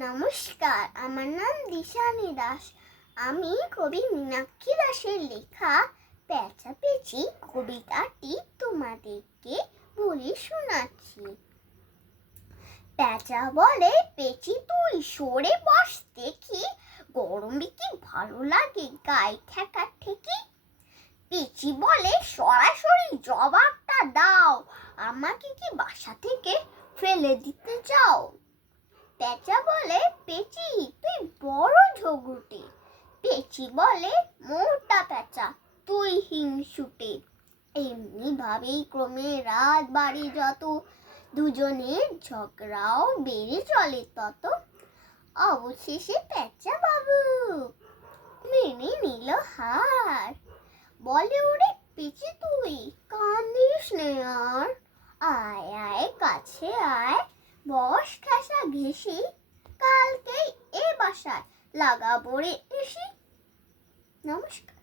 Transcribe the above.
নমস্কার, আমার নাম দিশানি দাস। আমি কবি মীনাক্ষী দাসের লেখা পেঁচা পেঁচি কবিতাটি তোমাদেরকে বলে শোনাচ্ছি। পেঁচা বলে, পেঁচি তুই সরে বস দেখি, গরমে কি ভালো লাগে গায়ে ঠেকা ঠেকি। পেঁচি বলে, সরাসরি জবাবটা দাও, আমাকে কি বাসা থেকে ফেলে দিতে চাও? পেঁচা বলে, পেঁচি তুই বড় ঝগড়ুটে। পেঁচি বলে, মোটা পেঁচা তুই হিংসুটে। এমনি ভাবেই ক্রমে রাত বাড়ে যত, দুজনের ঝগড়াও বেড়ে চলে তত। অবশেষে পেঁচা বাবু মেনে নিল হার। বলে, ওরে পেঁচি তুই কাঁদিস নে আর, আয় আয় কাছে আয়, বস খাসা ঘেঁষি, কালকেই এ বাসায় লাগাবো রে এসি। নমস্কার।